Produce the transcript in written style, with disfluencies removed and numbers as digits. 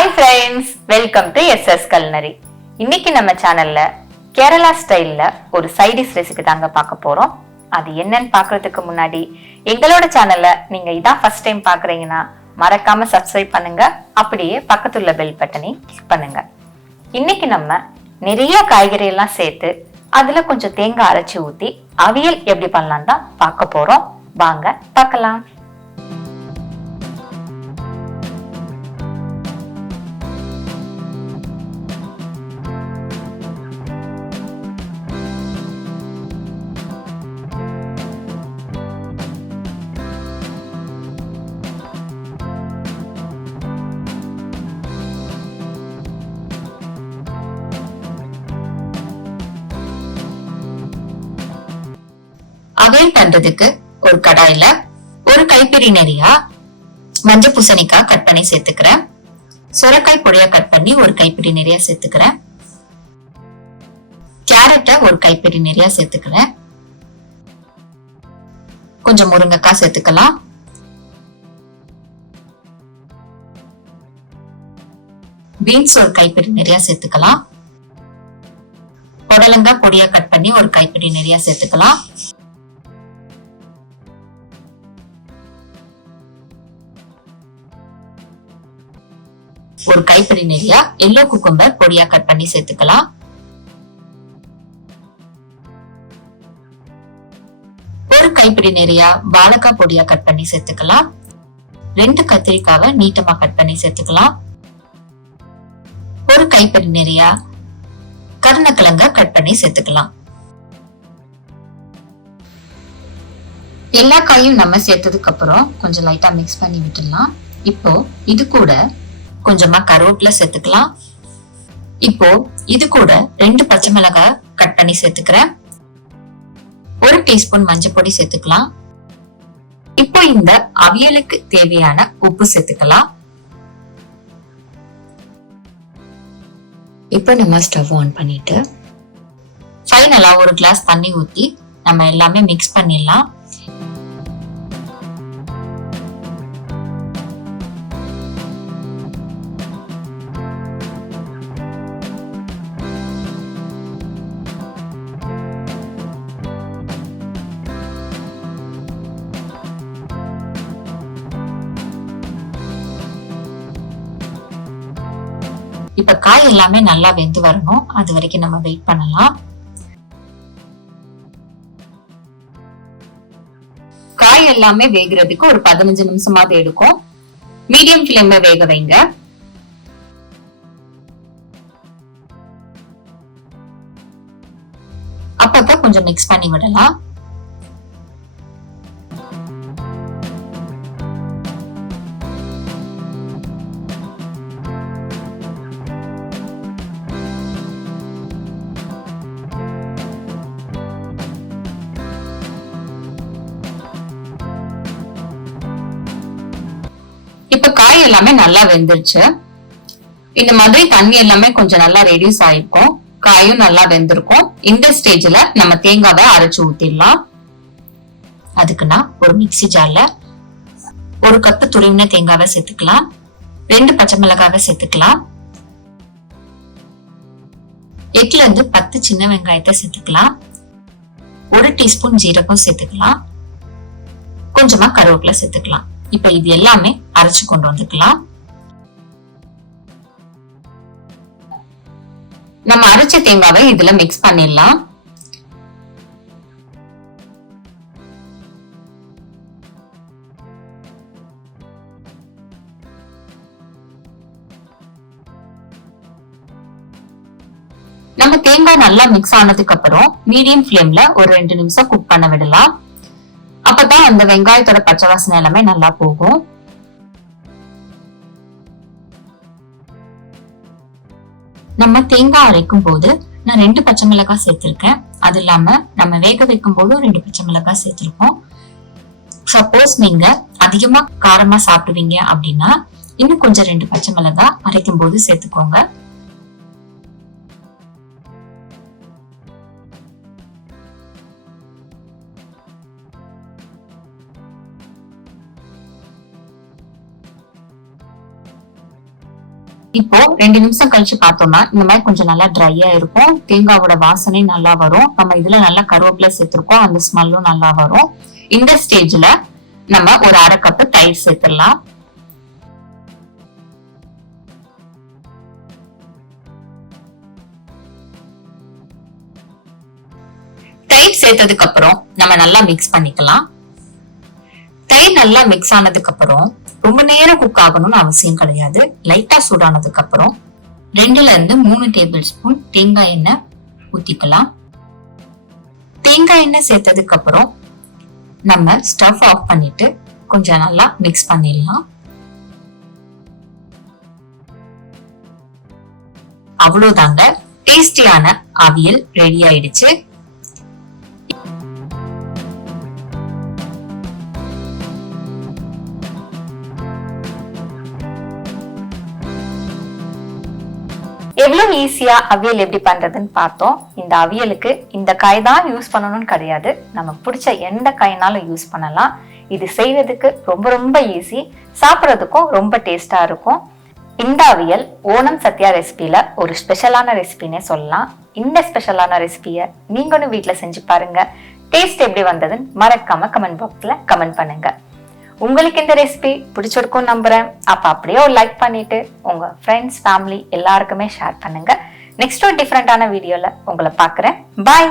Hi friends, welcome to SS culinary. இன்னைக்கு நம்ம சேனல்ல கேரளா ஸ்டைல்ல ஒரு சைடிஷ் ரெசிபி தாங்க பார்க்க போறோம். அது என்னன்னு பார்க்கறதுக்கு முன்னாடி எங்களோட சேனல்ல நீங்க இதான் ஃபர்ஸ்ட் டைம் பார்க்கறீங்கன்னா மறக்காம சப்ஸ்கிரைப் பண்ணுங்க. அப்படியே பக்கத்துல பெல் பட்டனை கிளிக் பண்ணுங்க. இன்னைக்கு நம்ம நிறைய காய்கறி எல்லாம் சேர்த்து அதுல கொஞ்சம் தேங்காய் அரைச்சி ஊத்தி அவியல் எப்படி பண்ணலாம் தான் பார்க்க போறோம். வாங்க பார்க்கலாம். அவியல் பண்றதுக்கு ஒரு கடாயில ஒரு கைப்பிடி நிறைய மஞ்சள் பூசணிக்காய் கட் பண்ணி சேர்த்துக்கிறேன். சுரைக்காய் பொடியா கட் பண்ணி ஒரு கைப்பிடி நிறைய சேர்த்துக்கிறேன். கேரட்டை ஒரு கைப்பிடி நிறைய சேர்த்துக்கிறேன். கொஞ்சம் முருங்கைக்காய் சேர்த்துக்கலாம். பீன்ஸ் ஒரு கைப்பிடி நிறைய சேர்த்துக்கலாம். புடலங்காய் பொடியா கட் பண்ணி ஒரு கைப்பிடி நிறைய சேர்த்துக்கலாம். ஒரு கைப்பிடி நிறைய எல்லோ குக்கும்பர் பொடியா கட் பண்ணி சேர்த்துக்கலாம். ஒரு கைப்பிடி நிறைய வாழைக்காய் பொடியா கட் பண்ணி சேர்த்துக்கலாம். 2 கத்திரிக்காவை நீட்டமா கட் பண்ணி சேர்த்துக்கலாம். ஒரு கைப்பிடி நிறைய கருணக்கிழங்க கட் பண்ணி சேர்த்துக்கலாம். எல்லா காயும் நம்ம சேர்த்ததுக்கு அப்புறம் கொஞ்சம் லைட்டா மிக்ஸ் பண்ணி விட்டுடலாம். இப்போ இது கூட கொஞ்சமா கருவேப்பிலை சேர்த்துக்கலாம். இப்போ இது கூட 2 பச்சை மிளகாய் கட் பண்ணி சேர்த்துக்கிறேன். 1 டீஸ்பூன் மஞ்சள் பொடி சேர்த்துக்கலாம். இப்போ இந்த அவியலுக்கு தேவையான உப்பு சேர்த்துக்கலாம். இப்போ நம்ம ஸ்டவ் ஆன் பண்ணிட்டு ஃபைனலா ஒரு கிளாஸ் தண்ணி ஊத்தி நம்ம எல்லாமே மிக்ஸ் பண்ணிடலாம். இப்ப காய் எல்லாமே நல்லா வெந்து வரணும். அது வரைக்கும் நம்ம வெயிட் பண்ணலாம். காய் எல்லாமே வேகிறதுக்கு ஒரு 15 நிமிஷமாவது எடுக்கும். மீடியம் ஃப்ளேம்ல வேக வைங்க. அப்பப்ப கொஞ்சம் மிக்ஸ் பண்ணி விடலாம். இப்ப காய் எல்லாமே நல்லா வெந்துருச்சு. இந்த மாதிரி தண்ணி எல்லாமே கொஞ்சம் நல்லா ரெடியூஸ் ஆயிருக்கும். காயும் நல்லா வெந்திருக்கும். இந்த ஸ்டேஜ்ல நம்ம தேங்காவை அரைச்சு ஊத்திடலாம். அதுக்கு நான் ஒரு மிக்ஸி ஜார்ல 1 கப்பு துருவின தேங்காவை சேர்த்துக்கலாம். 2 பச்சை மிளகாவை சேர்த்துக்கலாம். 8ல இருந்து 10 சின்ன வெங்காயத்தை சேர்த்துக்கலாம். 1 டீஸ்பூன் ஜீரகம் சேர்த்துக்கலாம். கொஞ்சமா கருவேப்பிலை சேர்த்துக்கலாம். இப்ப இது எல்லாமே அரைச்சு கொண்டு வந்துக்கலாம். நம்ம அரைச்ச தேங்காவை இதுல மிக்ஸ் பண்ணிடலாம். நம்ம தேங்காய் நல்லா மிக்ஸ் ஆனதுக்கு அப்புறம் மீடியம் ஃப்ளேம்ல ஒரு 2 நிமிஷம் குக் பண்ண விடலாம். அப்பதான் அந்த வெங்காயத்தோட பச்சை வாசனை எல்லாமே நல்லா போகும். நம்ம தேங்காய் அரைக்கும் போது நான் 2 பச்சை மிளகாய் சேர்த்திருக்கேன். அது இல்லாம நம்ம வேக வைக்கும் போது 2 பச்சை மிளகாய் சேர்த்திருக்கோம். சப்போஸ் நீங்க அதிகமா காரமா சாப்பிடுவீங்க அப்படின்னா இன்னும் கொஞ்சம் 2 பச்சை மிளகாய் அரைக்கும் போது சேர்த்துக்கோங்க. இப்போ 2 நிமிஷம் கழிச்சு பார்த்தோம்னா இந்த மாதிரி கொஞ்சம் நல்லா ட்ரையா இருக்கும். தேங்காவோட வாசனை நல்லா வரும். நம்ம இதுல நல்லா கருவேப்பிலை சேர்த்திருக்கோம், அந்த ஸ்மெல்லும் நல்லா வரும். இந்த ஸ்டேஜ்ல நம்ம ஒரு 1/2 கப் தயிர் சேர்த்துடலாம். தயிர் சேர்த்ததுக்கு அப்புறம் நம்ம நல்லா மிக்ஸ் பண்ணிக்கலாம். தயிர் நல்லா மிக்ஸ் ஆனதுக்கு அப்புறம் ரொம்ப நேரம் குக் ஆகணும்னு அவசியம் கிடையாது. லைட்டா சூடானதுக்கு அப்புறம் 2ல இருந்து 3 டேபிள் ஸ்பூன் தேங்காய் எண்ணெய் ஊத்திக்கலாம். தேங்காய் எண்ணெய் சேர்த்ததுக்கு அப்புறம் நம்ம ஸ்டவ் ஆஃப் பண்ணிட்டு கொஞ்சம் நல்லா மிக்ஸ் பண்ணிடலாம். அவ்வளவுதாங்க, டேஸ்டியான அவியல் ரெடி ஆயிடுச்சு. எவ்வளவு ஈஸியா அவியல் எப்படி பண்றதுன்னு பார்த்தோம். இந்த அவியலுக்கு இந்த காய் தான் யூஸ் பண்ணணும்னு கிடையாது, நமக்கு பிடிச்ச எந்த காய்னாலும் யூஸ் பண்ணலாம். இது செய்யறதுக்கு ரொம்ப ரொம்ப ஈஸி, சாப்பிட்றதுக்கும் ரொம்ப டேஸ்டா இருக்கும். இந்த அவியல் ஓணம் சத்யா ரெசிபியில ஒரு ஸ்பெஷலான ரெசிபின்னே சொல்லலாம். இந்த ஸ்பெஷலான ரெசிபியை நீங்களும் வீட்டுல செஞ்சு பாருங்க. டேஸ்ட் எப்படி வந்ததுன்னு மறக்காம கமெண்ட் பாக்ஸ்ல கமெண்ட் பண்ணுங்க. உங்களுக்கு இந்த ரெசிபி பிடிச்சிருக்கும் நம்புறேன். அப்ப அப்படியே ஒரு லைக் பண்ணிட்டு உங்க ஃப்ரெண்ட்ஸ், ஃபேமிலி எல்லாருக்குமே ஷேர் பண்ணுங்க. நெக்ஸ்ட் ஒரு டிஃப்ரெண்டான வீடியோல உங்களை பாக்குறேன். பாய்.